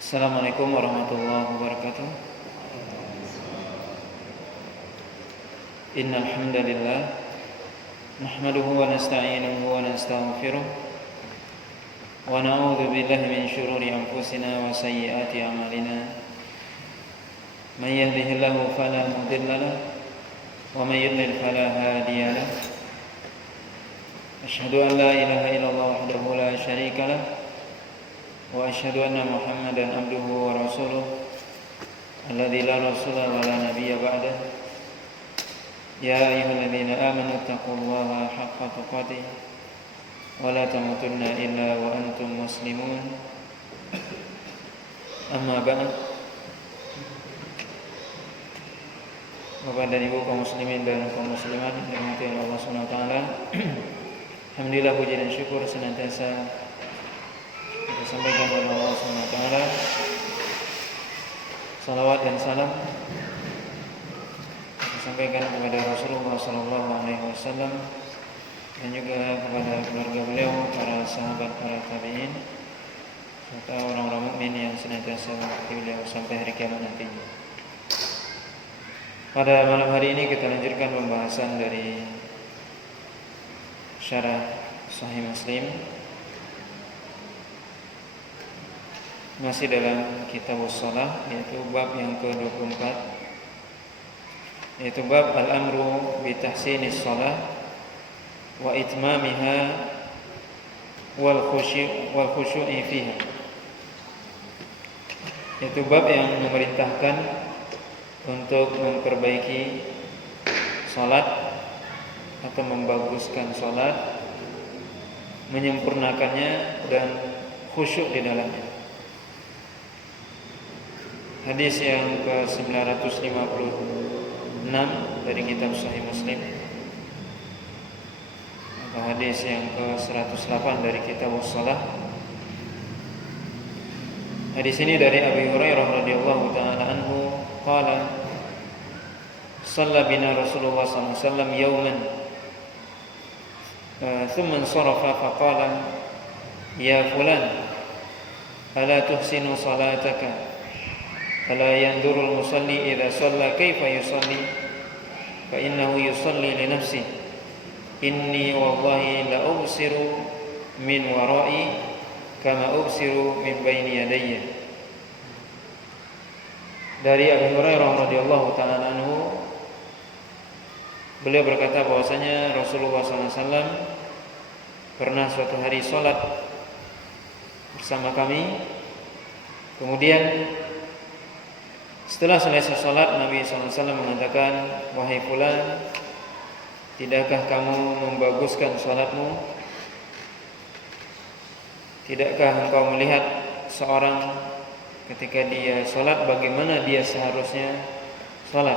Assalamualaikum warahmatullahi wabarakatuh. Innal hamdalillah nahmaduhu wa nasta'inuhu wa nastaghfiruh wa na'udzu billahi min shururi anfusina wa sayyiati a'malina. May yahdihillahu fala mudilla lahu wa may yudlil fala hadiya lahu. Asyhadu an la ilaha illallah wahdahu la syarika lahu wa asyhadu anna Muhammadan abduhu wa rasuluh alladzi la rasula wa la nabiyya ba'dahu. Ya ayyuhalladzina amanu taqullaha haqqa tuqatih wa la tamutunna illa wa antum muslimun. Amma ba'd. Bapak dan Ibu kaum muslimin dan kaum muslimat yang dirahmati Allah Subhanahu wa taala. Alhamdulillah, puji dan syukur senantiasa kita sampaikan kepada Allah Subhanahu wa taala. Salawat dan salam kita sampaikan kepada Rasulullah sallallahu alaihi wasallam dan juga kepada keluarga beliau, para sahabat, para tabi'in serta orang-orang mukmin yang senantiasa mengikuti beliau sampai hari kiamat nantinya. Pada malam hari ini kita lanjutkan pembahasan dari syarah Sahih Muslim, masih dalam kitab shalah, yaitu bab yang ke-24, yaitu bab al-amru bi tahsinis shalah wa itmamiha wal khushu'i fiha. Yaitu bab yang memerintahkan untuk memperbaiki salat atau membaguskan salat, menyempurnakannya dan khusyuk di dalamnya. Hadis yang ke-956 dari kitab Sahih Muslim, atau hadis yang ke-108 dari kitab shalah. Hadis ini dari Abi Hurairah radhiyallahu taala anhu qala shalla bina Rasulullah sallallahu alaihi wasallam yawman thumma insarafa faqala ya fulan ala tuhsinu salataka fala yanzurul musalli idza shalla kaifa yusalli fa innahu yusalli li nafsihi inni wallahi la ubsiru min wara'i kama ubsiru min baini yadayya. Dari Abu Hurairah radhiyallahu taala anhu, beliau berkata bahwasanya Rasulullah SAW pernah suatu hari sholat bersama kami. Kemudian setelah selesai sholat, Nabi SAW mengatakan, wahai fulan, tidakkah kamu membaguskan sholatmu? Tidakkah engkau melihat seorang ketika dia sholat bagaimana dia seharusnya sholat?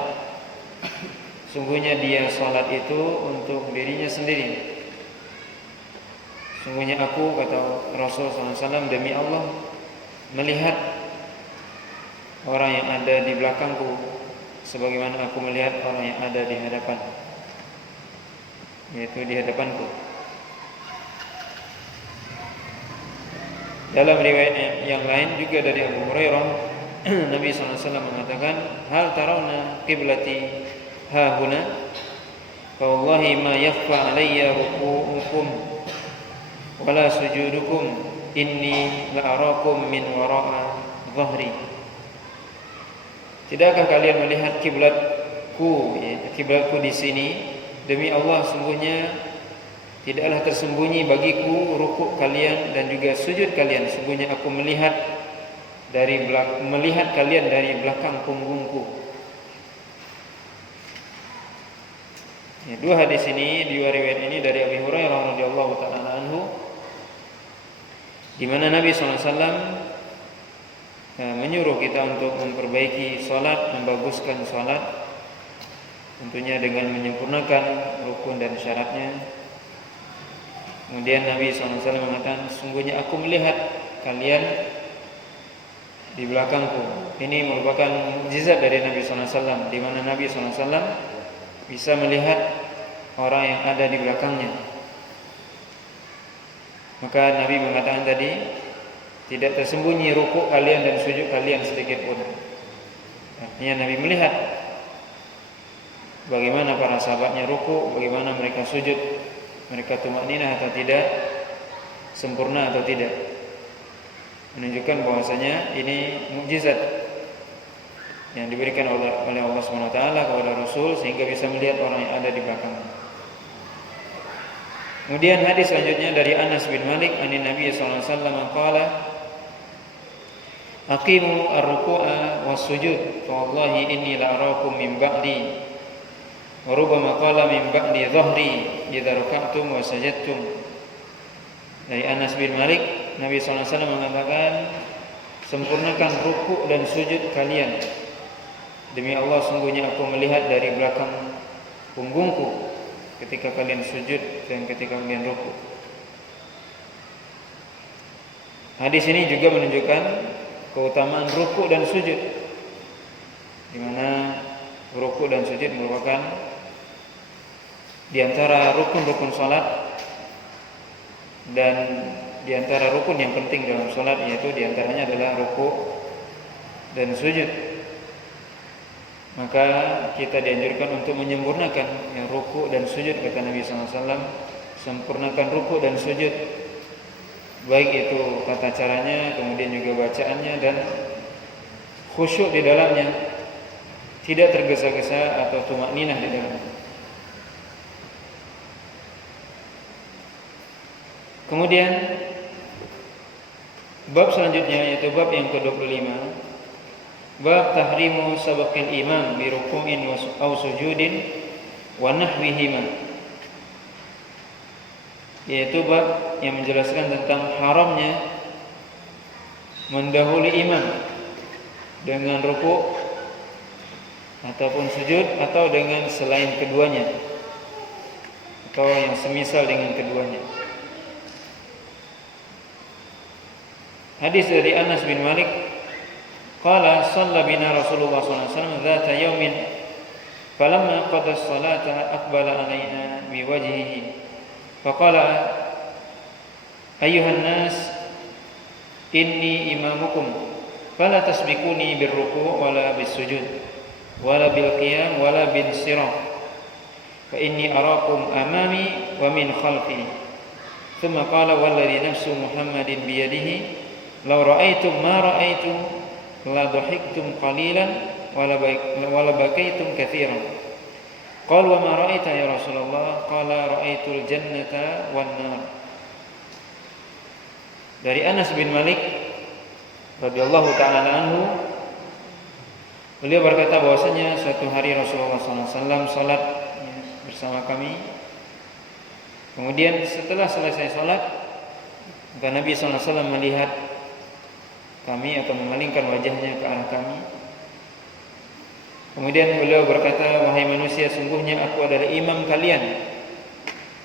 Sungguhnya dia sholat itu untuk dirinya sendiri. Sungguhnya aku, kata Rasulullah SAW, demi Allah melihat orang yang ada di belakangku sebagaimana aku melihat orang yang ada di hadapan, yaitu di hadapanku. Dalam riwayat yang lain juga dari Abu Hurairah, Nabi SAW mengatakan, hal tarawna qiblati hahuna fa wallahi ma yakhfa alayya ruku'ukum wala sujudukum inni la arakum min wara'a dhahri. Tidakkah kalian melihat kiblatku, kiblatku di sini? Demi Allah, sungguhnya tidaklah tersembunyi bagiku rukuk kalian dan juga sujud kalian. Sungguhnya aku melihat kalian dari belakang punggungku. Ya, dua hadis ini, dua riwayat ini dari Abi Hurairah radhiyallahu taala anhu, di mana Nabi SAW menyuruh kita untuk memperbaiki salat, membaguskan salat, tentunya dengan menyempurnakan rukun dan syaratnya. Kemudian Nabi SAW mengatakan, sungguhnya aku melihat kalian di belakangku. Ini merupakan mukjizat dari Nabi SAW, di mana Nabi SAW bisa melihat orang yang ada di belakangnya. Maka Nabi mengatakan tadi, tidak tersembunyi rukuk kalian dan sujud kalian sedikit pun. Artinya Nabi melihat bagaimana para sahabatnya rukuk, bagaimana mereka sujud, mereka tumakninah atau tidak, sempurna atau tidak. Menunjukkan bahwasanya ini mukjizat yang diberikan oleh Allah Subhanahu wa taala kepada Rasul sehingga bisa melihat orang yang ada di belakangnya. Kemudian hadis selanjutnya dari Anas bin Malik anin Nabi sallallahu alaihi wasallam qala aqimu ar-ruku'a was-sujud fa wallahi inni la arakum min ba'di wa rubbama qala min ba'di dhahri idza raka'tum wa sajadtum. Dari Anas bin Malik, Nabi sallallahu alaihi wasallam mengatakan, sempurnakan rukuk dan sujud kalian. Demi Allah, sungguhnya aku melihat dari belakang punggungku ketika kalian sujud dan ketika kalian rukuk. Hadis ini juga menunjukkan keutamaan rukuk dan sujud, di mana rukuk dan sujud merupakan di antara rukun-rukun salat dan di antara rukun yang penting dalam salat, yaitu di antaranya adalah rukuk dan sujud. Maka kita dianjurkan untuk menyempurnakan yang rukuk dan sujud, kata Nabi SAW, sempurnakan rukuk dan sujud, baik itu tata caranya, kemudian juga bacaannya dan khusyuk di dalamnya, tidak tergesa-gesa atau tumakninah di dalamnya. Kemudian bab selanjutnya yaitu bab yang ke-25, bab tahrimu sabaqil imam bi ruku'in aw sujudin wa nahwihima, yaitu bab yang menjelaskan tentang haramnya mendahului imam dengan rukuk ataupun sujud atau dengan selain keduanya atau yang semisal dengan keduanya. Hadis dari Anas bin Malik, qala shalla bina Rasulullah sallallahu alaihi wasallam dzata yaumin falamma qada as-salata aqbala alaina biwajhihi faqala ayyuhan nas inni imamukum fala tasbiquni birruku' wala bisujud wala bil qiyam wala bin sirah fa inni arakum amami wa min khalfi thumma qala walladhi nafsu Muhammadin biyadihi law ra'aytum ma ra'aytum la dhahiktum qalilan wala bakaitum katsiran. Qala wa ma ra'aita ya Rasulullah? Qala ra'aitul jannata wan nar. Dari Anas bin Malik radhiyallahu taala anhu, beliau berkata bahwasanya suatu hari Rasulullah SAW salat bersama kami. Kemudian setelah selesai salat, maka Nabi SAW melihat kami atau memalingkan wajahnya ke arah kami. Kemudian beliau berkata, wahai manusia, sungguhnya aku adalah imam kalian,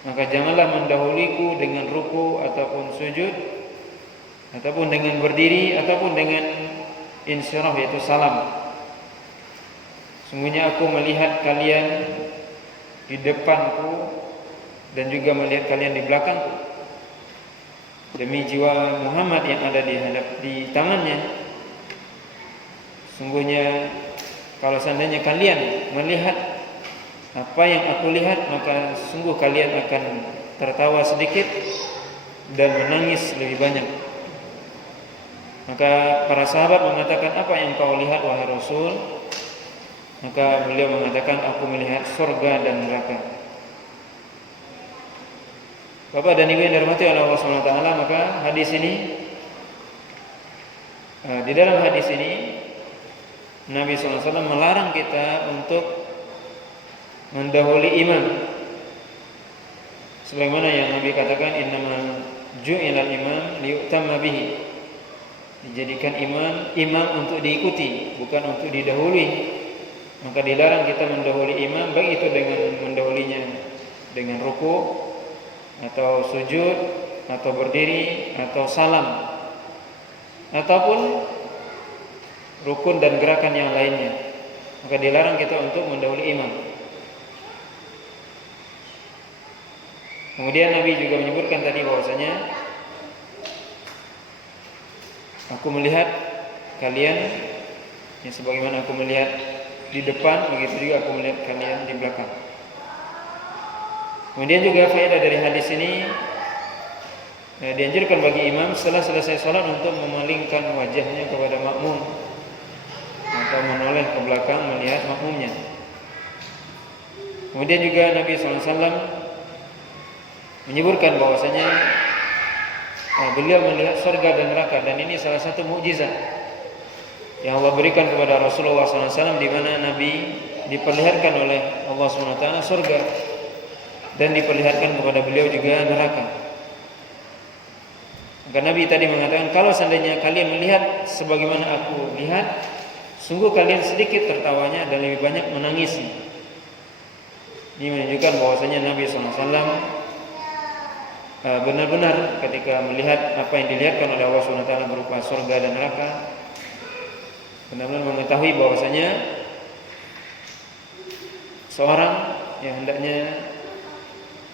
maka janganlah mendahuliku dengan ruku ataupun sujud, ataupun dengan berdiri, ataupun dengan insyirah, yaitu salam. Sungguhnya aku melihat kalian di depanku dan juga melihat kalian di belakangku. Demi jiwa Muhammad yang ada di tangannya, sungguhnya kalau seandainya kalian melihat apa yang aku lihat, maka sungguh kalian akan tertawa sedikit dan menangis lebih banyak. Maka para sahabat mengatakan, apa yang kau lihat wahai Rasul? Maka beliau mengatakan, aku melihat surga dan neraka. Bapak dan Ibu yang dirahmati oleh Allah Subhanahu wa taala, maka hadis ini, di dalam hadis ini Nabi SAW melarang kita untuk mendahului imam. Sebagaimana yang Nabi katakan, innama ju'ilal imam liyu'tamma bihi. Dijadikan imam untuk diikuti, bukan untuk didahului. Maka dilarang kita mendahului imam, baik itu dengan mendahulinya dengan ruku atau sujud, atau berdiri, atau salam, ataupun rukun dan gerakan yang lainnya. Maka dilarang kita untuk mendahului imam. Kemudian Nabi juga menyebutkan tadi bahwasanya Aku melihat kalian yang sebagaimana aku melihat di depan, begitu juga aku melihat kalian di belakang. Kemudian juga faedah dari hadis ini, dianjurkan bagi imam setelah selesai salat untuk memalingkan wajahnya kepada makmum atau menoleh ke belakang melihat makmumnya. Kemudian juga Nabi SAW menyebutkan bahwasanya beliau melihat surga dan neraka, dan ini salah satu mukjizat yang Allah berikan kepada Rasulullah SAW, di mana Nabi diperlihatkan oleh Allah SWT surga dan diperlihatkan kepada beliau juga neraka. Maka Nabi tadi mengatakan, kalau seandainya kalian melihat sebagaimana aku lihat, sungguh kalian sedikit tertawanya dan lebih banyak menangisi. Ini menunjukkan bahwasanya Nabi SAW benar-benar ketika melihat apa yang dilihatkan oleh Allah SWT berupa surga dan neraka, benar-benar mengetahui bahwasanya seorang yang hendaknya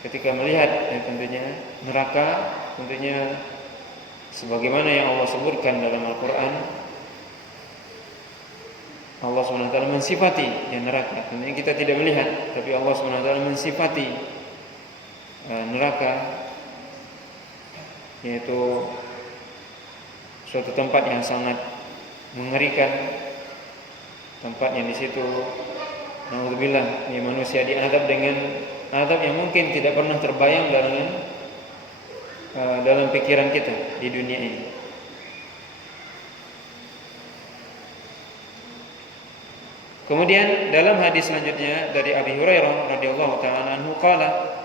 ketika melihat tentunya neraka, tentunya sebagaimana yang Allah sebutkan dalam Al-Quran, Allah SWT mensifati yang neraka. Tentunya kita tidak melihat, tapi Allah SWT mensifati neraka, yaitu suatu tempat yang sangat mengerikan, tempat yang di situ naudzubillah manusia diadab dengan adab yang mungkin tidak pernah terbayang dalam pikiran kita di dunia ini. Kemudian dalam hadis selanjutnya dari Abi Hurairah radhiyallahu taala anhu qala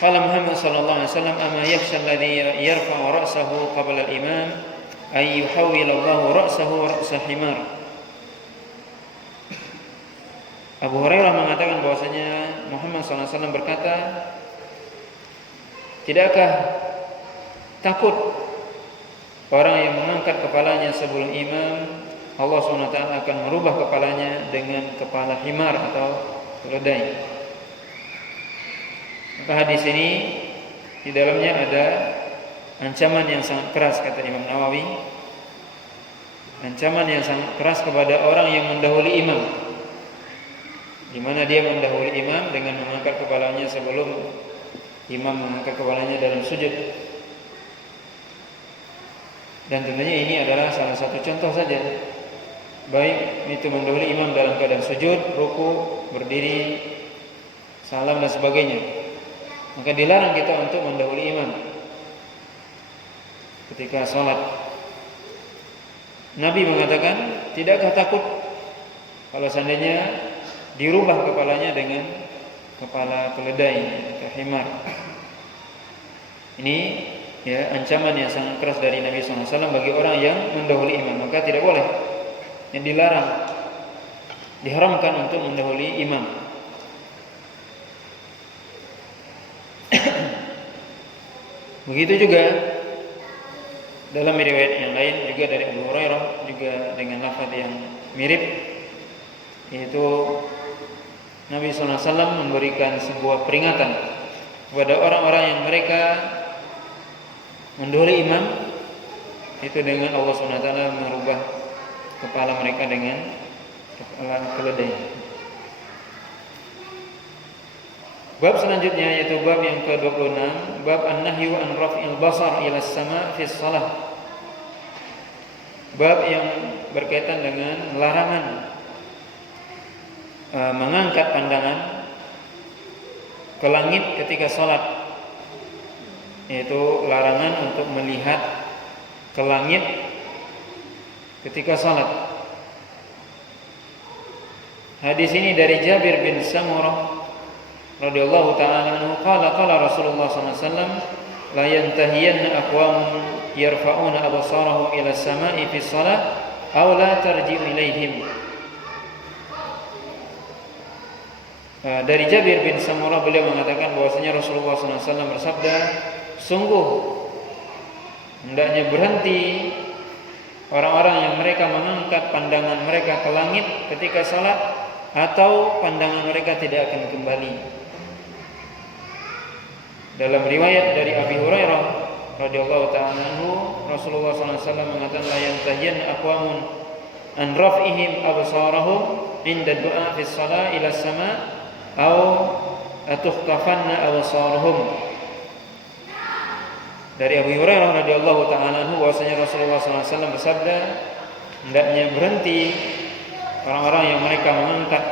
Muhammad sallallahu alaihi wasallam ama yakhsha alladhi yarfa'u ra'sahu qabla al-imam ay yuhawwil Allahu ra'sahu ra'sa himar. Abu Hurairah mengatakan bahwasanya Muhammad SAW berkata, tidakkah takut orang yang mengangkat kepalanya sebelum imam, Allah SWT akan merubah kepalanya dengan kepala himar atau keledai. Maka hadis ini di dalamnya ada ancaman yang sangat keras, kata Imam Nawawi, ancaman yang sangat keras kepada orang yang mendahului imam, di mana dia mendahului imam dengan mengangkat kepalanya sebelum imam mengangkat kepalanya dalam sujud. Dan tentunya ini adalah salah satu contoh saja, baik itu mendahului imam dalam keadaan sujud, ruku, berdiri, salam dan sebagainya. Maka dilarang kita untuk mendahului imam ketika sholat. Nabi mengatakan, tidakkah takut kalau seandainya dirubah kepalanya dengan kepala keledai atau himar. Ini ya ancaman yang sangat keras dari Nabi SAW bagi orang yang mendahului imam. Maka tidak boleh, yang dilarang, diharamkan untuk mendahului imam. Begitu juga dalam riwayat yang lain juga dari Abu Hurairah, juga dengan lafaz yang mirip, yaitu Nabi SAW memberikan sebuah peringatan kepada orang-orang yang mereka mendahului imam, itu dengan Allah SWT merubah kepala mereka dengan kepala keledai. Bab selanjutnya yaitu bab yang ke-26, bab an-nahyu an raf'il basar ila as-sama' fi shalah. Bab yang berkaitan dengan larangan mengangkat pandangan ke langit ketika salat, yaitu larangan untuk melihat ke langit ketika salat. Hadis ini dari Jabir bin Samurah radhiyallahu ta'ala anhu qala Rasulullah sallallahu alaihi wasallam la yantahiyanna aqwamun yarfa'una absarahum ila as-sama'i fi shalah aw la tarji'u ilaihim. Dari Jabir bin Samurah, beliau mengatakan bahwasanya Rasulullah SAW bersabda, sungguh hendaknya berhenti orang-orang yang mereka mengangkat pandangan mereka ke langit ketika salat, atau pandangan mereka tidak akan kembali. Dalam riwayat dari Abi Hurairah radhiyallahu ta'ala anhu, Rasulullah sallallahu alaihi wasallam mengatakan la yantahiyan aqwamun an raf'ihim absarahum inda du'a fi shalah ila sama au atukhtafanna absaruhum. Dari Abu Hurairah radhiyallahu ta'ala anhu bahwasanya Rasulullah sallallahu alaihi wasallam bersabda, hendaknya berhenti orang-orang yang mereka mengangkat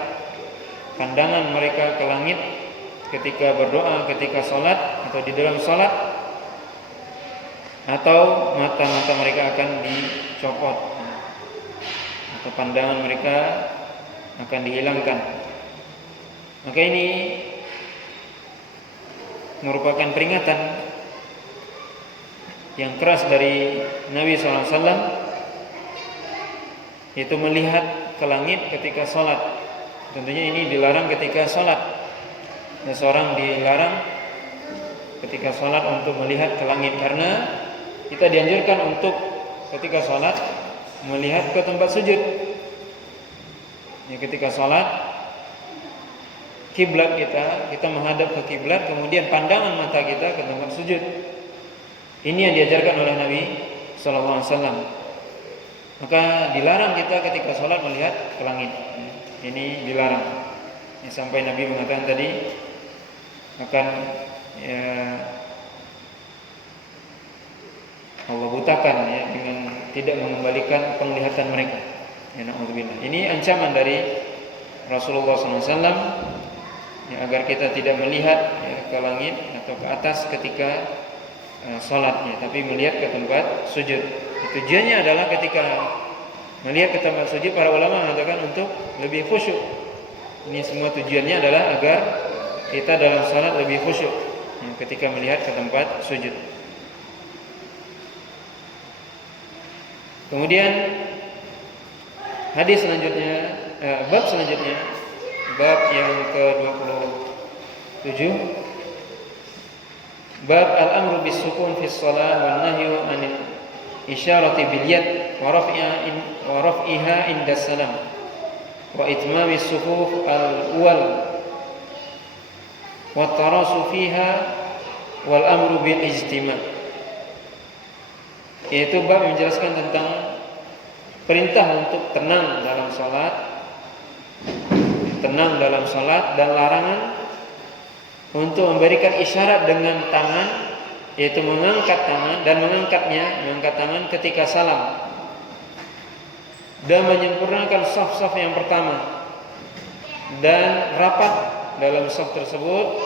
pandangan mereka ke langit ketika berdoa, ketika salat atau di dalam salat, atau mata-mata mereka akan dicopot atau pandangan mereka akan dihilangkan. Maka ini merupakan peringatan yang keras dari Nabi SAW, yaitu melihat ke langit ketika sholat. Tentunya ini dilarang ketika sholat. Seseorang dilarang ketika sholat untuk melihat ke langit, karena kita dianjurkan untuk ketika sholat melihat ke tempat sujud. Ya, ketika sholat kiblat kita menghadap ke kiblat, kemudian pandangan mata kita ke tempat sujud. Ini yang diajarkan oleh Nabi sallallahu alaihi wasallam. Maka dilarang kita ketika sholat melihat ke langit. Ini dilarang. Ya, sampai Nabi mengatakan tadi akan Allah butakan ya dengan tidak mengembalikan penglihatan mereka. Ya, na'udzubillah. Ini ancaman dari Rasulullah sallallahu alaihi wasallam ya, agar kita tidak melihat ya, ke langit atau ke atas ketika salatnya, tapi melihat ke tempat sujud. Tujuannya adalah ketika melihat ke tempat sujud, para ulama mengatakan untuk lebih khusyuk. Ini semua tujuannya adalah agar kita dalam salat lebih khusyuk ketika melihat ke tempat sujud. Kemudian hadis selanjutnya, bab selanjutnya, bab yang ke-27, bab al-amru bis-sukun fi shalah wan nahyu 'anil isyarati bil yad wa raf'iha inda salam wa itmami as-sufuf al-awwal wa tarasu fiha wal amru bil ijtima'. Yaitu bab yang menjelaskan tentang perintah untuk tenang dalam salat dan larangan untuk memberikan isyarat dengan tangan, yaitu mengangkat tangan dan mengangkat tangan ketika salam, dan menyempurnakan saf-saf yang pertama dan rapat dalam saf tersebut,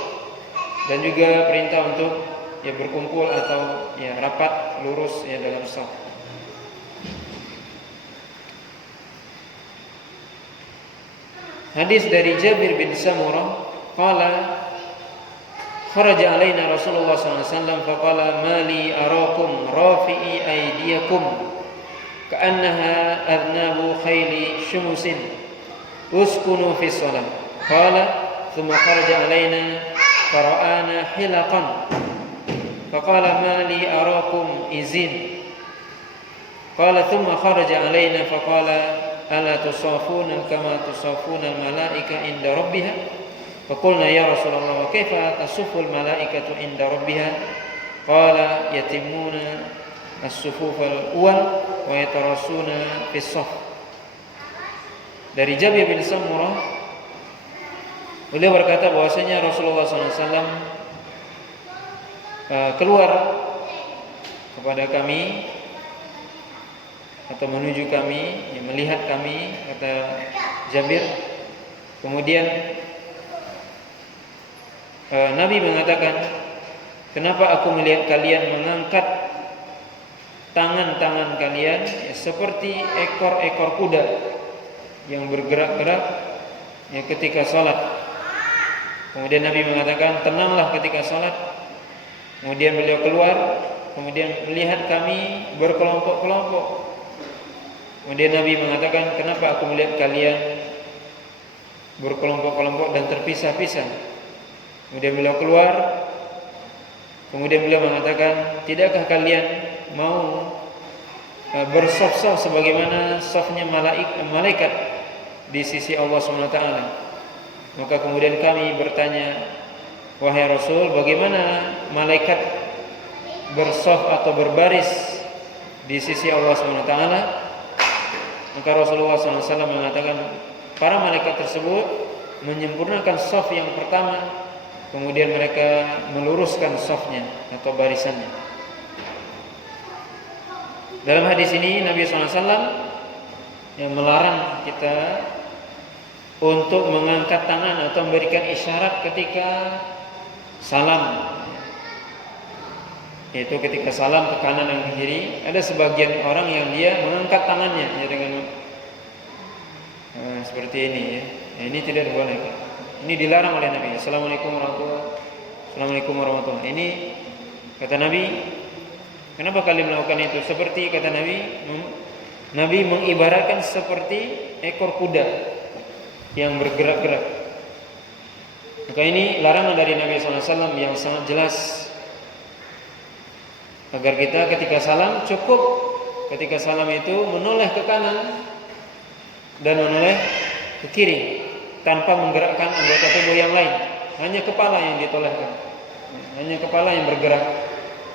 dan juga perintah untuk ya berkumpul atau ya rapat lurus ya dalam saf. Hadis dari Jabir bin Samurah qala kharaja alaina Rasulullah sallallahu alaihi wasallam faqala mali arakum rafi'i aydiyakum ka'annaha adnabu khayli syumusin uskunu fi shalah. Qala thumma kharaja alaina fara'ana hilaqan faqala mali arakum izin. Qala thumma kharaja alaina faqala ala tusafuna kama tusafuna al-malaika inda rabbiha. Faqulna ya Rasulullah wa kaifa tasuffu al-malaikatu inda rabbiha? Qala yatimuna as-sufuf al-awwal wa yatarasuna fi as-saff. Dari Jabir bin Samurah, beliau berkata bahwasanya Rasulullah SAW keluar kepada kami atau menuju kami, melihat kami, kata Jabir. Kemudian Nabi mengatakan, kenapa aku melihat kalian mengangkat tangan-tangan kalian ya, seperti ekor-ekor kuda yang bergerak-gerak ya, ketika salat. Kemudian Nabi mengatakan, tenanglah ketika salat. Kemudian beliau keluar, kemudian melihat kami berkelompok-kelompok. Kemudian Nabi mengatakan, kenapa aku melihat kalian berkelompok-kelompok dan terpisah-pisah? Kemudian beliau keluar, kemudian beliau mengatakan, tidakkah kalian mau bersaf-saf sebagaimana safnya malaikat di sisi Allah SWT? Maka kemudian kami bertanya, wahai Rasul, bagaimana malaikat bersaf atau berbaris di sisi Allah SWT, maka Rasulullah SAW mengatakan para malaikat tersebut menyempurnakan saf yang pertama, kemudian mereka meluruskan safnya atau barisannya. Dalam hadis ini Nabi SAW yang melarang kita untuk mengangkat tangan atau memberikan isyarat ketika salam, yaitu ketika salam ke kanan dan ke kiri. Ada sebagian orang yang dia mengangkat tangannya ya, dengan seperti ini ya. Ini tidak boleh. Ini dilarang oleh Nabi. Assalamualaikum warahmatullahi wabarakatuh. Assalamualaikum warahmatullahi wabarakatuh. Ini kata Nabi, kenapa kalian melakukan itu? Seperti kata Nabi, Nabi mengibaratkan seperti ekor kuda yang bergerak-gerak. Maka ini larangan dari Nabi SAW yang sangat jelas, agar kita ketika salam cukup ketika salam itu menoleh ke kanan dan menoleh ke kiri tanpa menggerakkan anggota tubuh yang lain. Hanya kepala yang ditolehkan, hanya kepala yang bergerak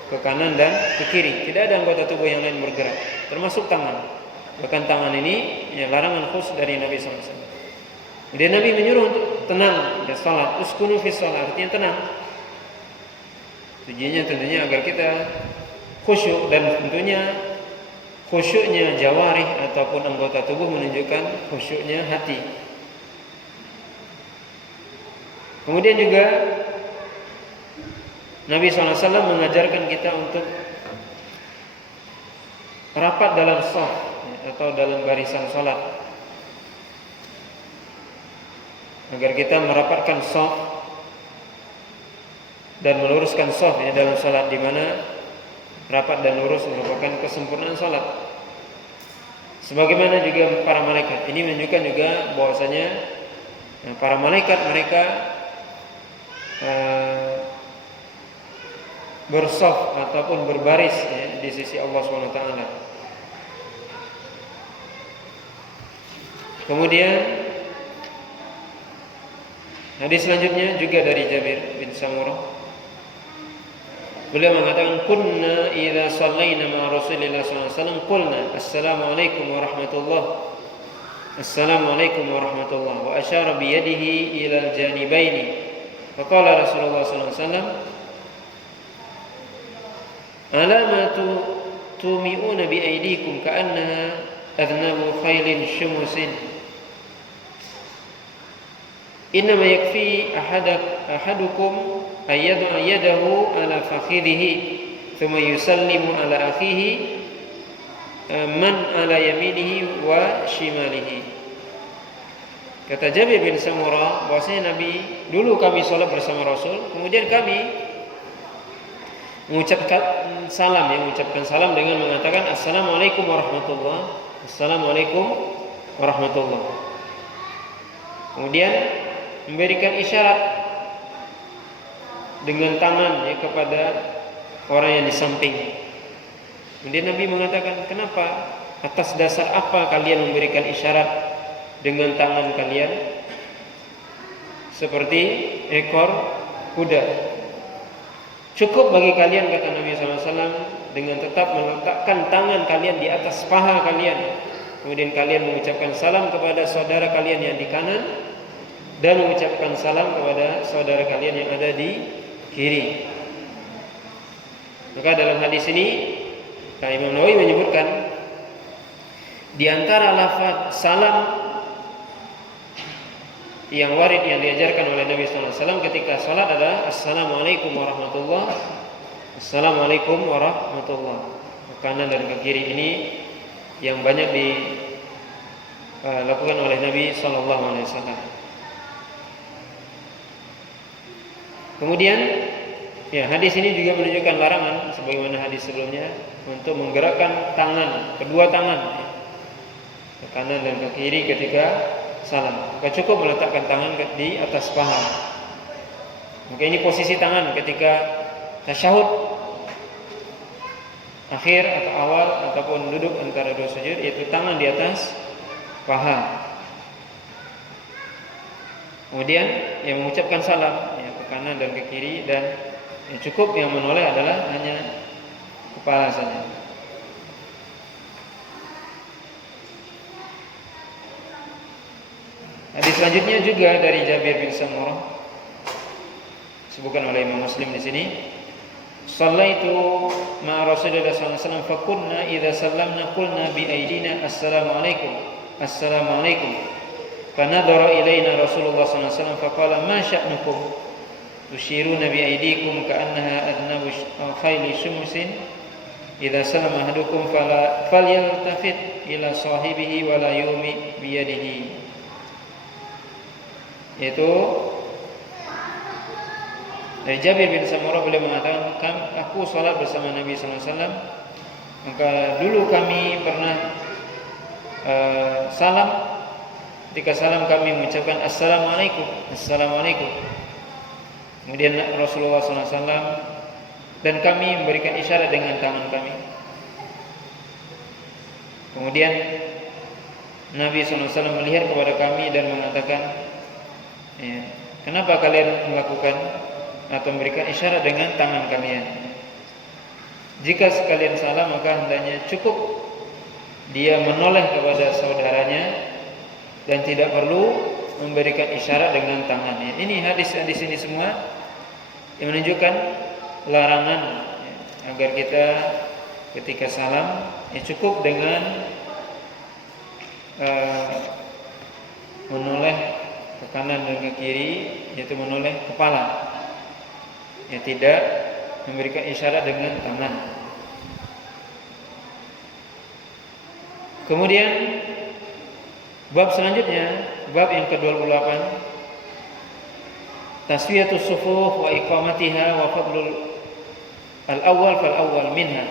ke kanan dan ke kiri. Tidak ada anggota tubuh yang lain bergerak, termasuk tangan. Bahkan tangan ini ya, larangan khusus dari Nabi SAW. Dia Nabi menyuruh untuk tenang dan salat. Uskunu fi salat, artinya tenang. Tujuannya tentunya agar kita khusyuk, dan tentunya khusyuknya jawarih ataupun anggota tubuh menunjukkan khusyuknya hati. Kemudian juga Nabi SAW mengajarkan kita untuk rapat dalam shaf atau dalam barisan salat, agar kita merapatkan shaf dan meluruskan shaf ya, dalam salat, di mana rapat dan lurus merupakan kesempurnaan salat. Sebagaimana juga para malaikat, ini menunjukkan juga bahwasanya para malaikat mereka bersaf ataupun berbaris ya, di sisi Allah SWT. Kemudian hadis selanjutnya juga dari Jabir bin Samurah. Beliau mengatakan, kunna idza shallaina ma Rasulillah sallallahu alaihi wasallam qulna assalamualaikum warahmatullahi, assalamualaikum warahmatullahi, wa asyara bi yadihi ila al-janibaini. Faqala Rasulullah sallallahu alaihi wasallam, ala ma tumi'una bi aydikum ka'annaha adnabu khailin shumusin. Innama yakfi ahadukum ayyad'a yadahu ala fakhidhihi thumma yusallimu ala akhihi man ala yaminihi wa shimalihi. Kata Jabir bin Samurah, bahwasanya Nabi, dulu kami sholat bersama Rasul, kemudian kami mengucapkan salam dengan mengatakan assalamualaikum warahmatullahi, assalamualaikum warahmatullahi. Kemudian memberikan isyarat dengan tangan ya, kepada orang yang di samping. Kemudian Nabi mengatakan, kenapa, atas dasar apa kalian memberikan isyarat dengan tangan kalian seperti ekor kuda? Cukup bagi kalian, kata Nabi SAW, dengan tetap meletakkan tangan kalian di atas paha kalian, kemudian kalian mengucapkan salam kepada saudara kalian yang di kanan dan mengucapkan salam kepada saudara kalian yang ada di kiri. Maka dalam hadis ini Imam Nawawi menyebutkan di antara lafaz salam yang warid yang diajarkan oleh Nabi SAW ketika salat adalah assalamualaikum warahmatullahi, assalamualaikum warahmatullahi. Kanan dan ke kiri ini yang banyak dilakukan oleh Nabi SAW. Kemudian ya, hadis ini juga menunjukkan larangan sebagaimana hadis sebelumnya untuk menggerakkan tangan, kedua tangan ke kanan dan ke kiri ketika salam. Maka cukup meletakkan tangan di atas paha. Maka ini posisi tangan ketika tasyahud akhir atau awal ataupun duduk antara dua sujud, yaitu tangan di atas paha. Kemudian yang mengucapkan salam ya, ke kanan dan ke kiri, dan yang cukup yang menoleh adalah hanya kepala saja. Hadis selanjutnya juga dari Jabir bin Samurah, disebutkan oleh Imam Muslim di sini. Shallaitu ma'a Rasulillah sallallahu alaihi wasallam fa kunna idza sallamna qulna bi aydina assalamu alaikum. Assalamu alaikum. Fa nadhara ilaina Rasulullah sallallahu alaihi wasallam fa qala ma sya'nukum tushiruna bi aydikum ka'annaha adnabu khayli shumsin idza sallama ahadukum falyaltafit ila sahibihi wa la yumi bi yadihi. Yaitu dari Jabir bin Samurah, beliau mengatakan, aku salat bersama Nabi sallallahu alaihi wasallam, maka dulu kami pernah salam, ketika salam kami mengucapkan assalamualaikum, assalamualaikum. Kemudian Rasulullah sallallahu alaihi wasallam dan kami memberikan isyarat dengan tangan kami. Kemudian Nabi sallallahu alaihi wasallam melihat kepada kami dan mengatakan, ya, kenapa kalian melakukan atau memberikan isyarat dengan tangan kalian? Jika sekalian salam maka hendaknya cukup dia menoleh kepada saudaranya dan tidak perlu memberikan isyarat dengan tangannya. Ini hadis-hadis ini semua yang menunjukkan larangan, ya, agar kita ketika salam ya cukup dengan menoleh ke kanan dan ke kiri, yaitu menoleh kepala, ya, tidak memberikan isyarat dengan tangan. Kemudian bab selanjutnya, bab yang ke-28, taswiyatus sufuh wa iqamatiha wa fadlul al-awwal fal awwal minha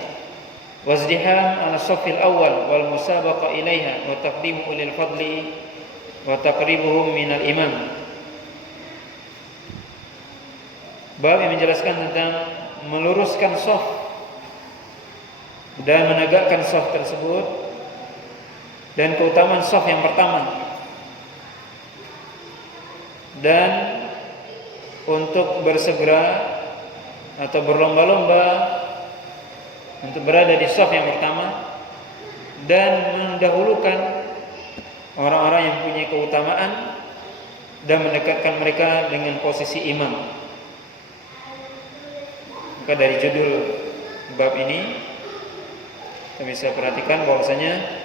wazdiham ala saffil awwal wal musabaqa ilaiha wa taqdimu ulil fadli wa taqribuhum minal imam. Bab yang menjelaskan tentang meluruskan shaf dan menegakkan shaf tersebut dan keutamaan shaf yang pertama, dan untuk bersegera atau berlomba-lomba untuk berada di shaf yang pertama dan mendahulukan orang-orang yang punya keutamaan dan mendekatkan mereka dengan posisi imam. Maka dari judul bab ini kita bisa perhatikan bahwasanya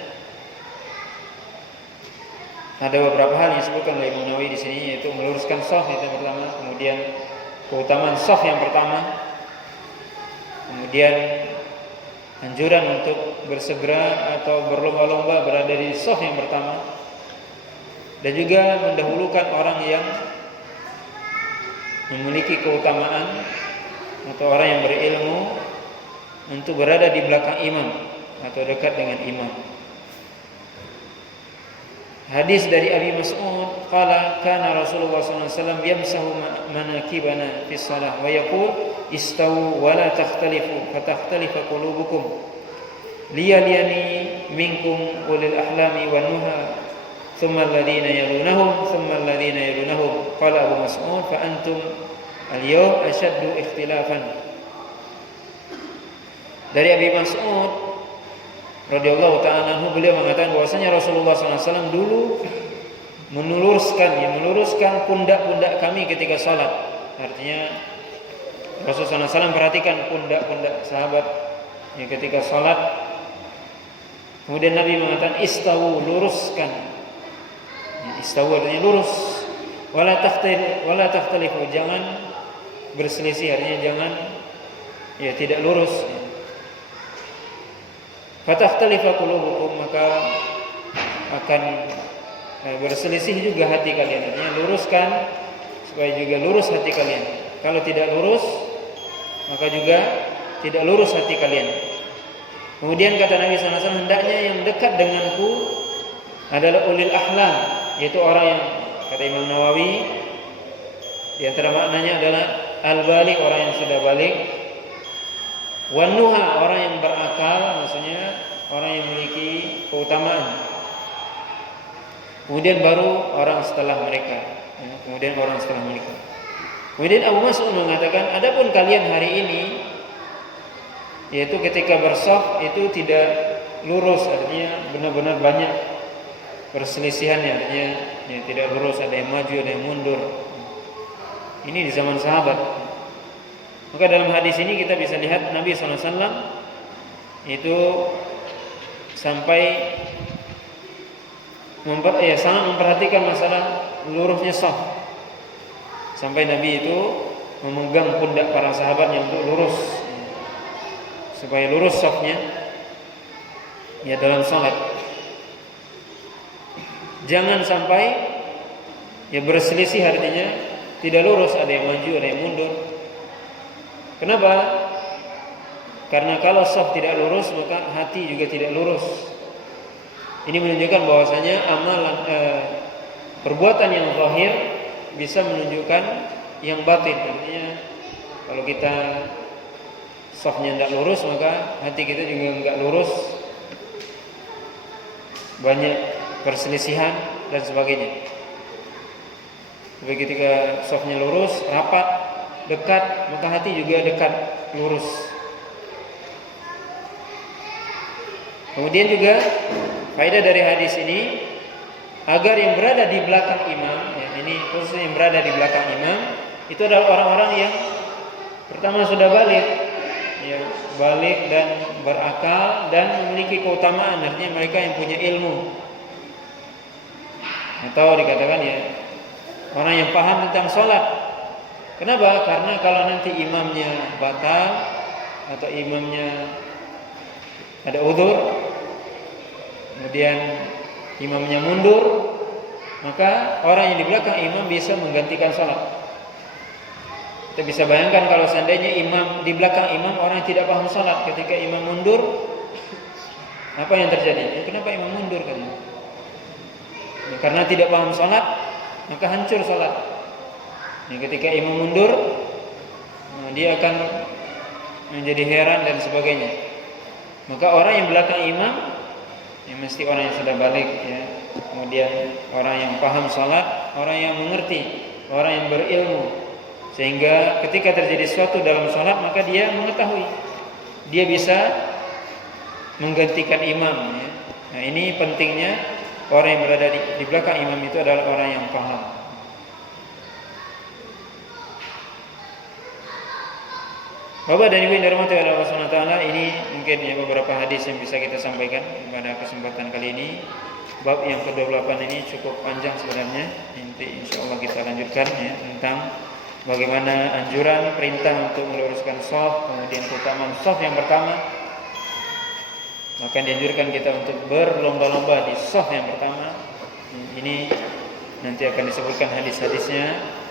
ada beberapa hal yang disebutkan oleh Imam Nawawi di sini, yaitu meluruskan shaf itu yang pertama, kemudian keutamaan shaf yang pertama, kemudian anjuran untuk bersegera atau berlomba-lomba berada di shaf yang pertama, dan juga mendahulukan orang yang memiliki keutamaan atau orang yang berilmu untuk berada di belakang imam atau dekat dengan imam. Hadis dari Abi Mas'ud, qala kana Rasulullah sallallahu alaihi wasallam yamsahu manakibana fi shalah wa yaqul istawu wa la takhtalifu fatakhtalifa qulubukum liyaliyani minkum ulil ahlami wan nuha thumma alladhina yalunahum thumma alladhina yalunahum. Qala Abu Mas'ud fa antum al-yawm ashaddu ikhtilafan. Dari Abi Mas'ud radhiyallahu ta'ala anhu, beliau mengatakan bahwasanya Rasulullah SAW dulu meluruskan pundak-pundak kami ketika salat. Artinya Rasulullah SAW perhatikan pundak-pundak sahabat ya, ketika salat. Kemudian Nabi mengatakan istawu, luruskan. Ya, istawu artinya lurus. Wala takhtalifu, jangan berselisih, artinya jangan ya tidak lurus. Ya. Fatakhtalifa qulubukum, maka akan berselisih juga hati kalian. Artinya luruskan supaya juga lurus hati kalian. Kalau tidak lurus, maka juga tidak lurus hati kalian. Kemudian kata Nabi SAW, hendaknya yang dekat denganku adalah ulil ahlam, yaitu orang yang, kata Imam Nawawi, di antara maknanya adalah al-balik, orang yang sudah balik, wanuha, orang yang berakal, maksudnya orang yang memiliki keutamaan. Kemudian baru orang setelah mereka, ya, kemudian orang setelah mereka. Kemudian Abu Mas'ud mengatakan, adapun kalian hari ini yaitu ketika bersaf itu tidak lurus, artinya benar-benar banyak perselisihan, artinya ya, tidak lurus, ada yang maju, ada yang mundur. Ini di zaman sahabat. Maka dalam hadis ini kita bisa lihat Nabi SAW itu sampai sangat memperhatikan masalah lurusnya saf. Sampai Nabi itu memegang pundak para sahabatnya untuk lurus, supaya lurus safnya ya dalam salat. Jangan sampai ya berselisih, artinya tidak lurus, ada yang maju, ada yang mundur. Kenapa? Karena kalau saf tidak lurus maka hati juga tidak lurus. Ini menunjukkan bahwasanya amalan perbuatan yang zahir bisa menunjukkan yang batin. Artinya kalau kita safnya tidak lurus maka hati kita juga enggak lurus, banyak perselisihan dan sebagainya. Tapi ketika safnya lurus, rapat, dekat, maka hati juga dekat, lurus. Kemudian juga faedah dari hadis ini, agar yang berada di belakang imam, ya, ini khususnya yang berada di belakang imam, itu adalah orang-orang yang pertama sudah balik, ya, balik dan berakal dan memiliki keutamaan, artinya mereka yang punya ilmu, atau dikatakan ya orang yang paham tentang sholat. Kenapa? Karena kalau nanti imamnya batal atau imamnya ada udzur, kemudian imamnya mundur, maka orang yang di belakang imam bisa menggantikan sholat. Kita bisa bayangkan kalau seandainya imam di belakang imam orang yang tidak paham sholat, ketika imam mundur, apa yang terjadi? Kenapa imam mundur kan? Karena tidak paham sholat, maka hancur sholat. Ketika imam mundur, dia akan menjadi heran dan sebagainya. Maka orang yang belakang imam, ya mesti orang yang sudah balik, ya. Kemudian orang yang paham salat, orang yang mengerti, orang yang berilmu, sehingga ketika terjadi sesuatu dalam salat maka dia mengetahui, dia bisa menggantikan imam, ya. Nah, ini pentingnya orang yang berada di belakang imam itu adalah orang yang paham. Bapak dan Ibu yang dirahmati Allah Subhanahu wa taala, ini mungkin ya beberapa hadis yang bisa kita sampaikan pada kesempatan kali ini. Bab yang ke-28 ini cukup panjang sebenarnya. Nanti insyaallah kita lanjutkan ya tentang bagaimana anjuran perintah untuk meluruskan shaf, kemudian keutamaan shaf yang pertama. Maka dianjurkan kita untuk berlomba-lomba di shaf yang pertama. Ini nanti akan disebutkan hadis-hadisnya.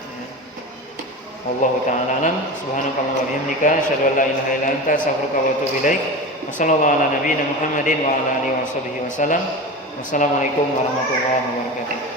Wallahu ta'ala alam. Subhanallahi wa bihamdika asyhadu an la ilaha illa anta astaghfiruka wa atubu ilaik. Wassallallahu ala nabiyyina Muhammadin wa ala alihi washabihi wasallam. Wassalamualaikum warahmatullahi wabarakatuh.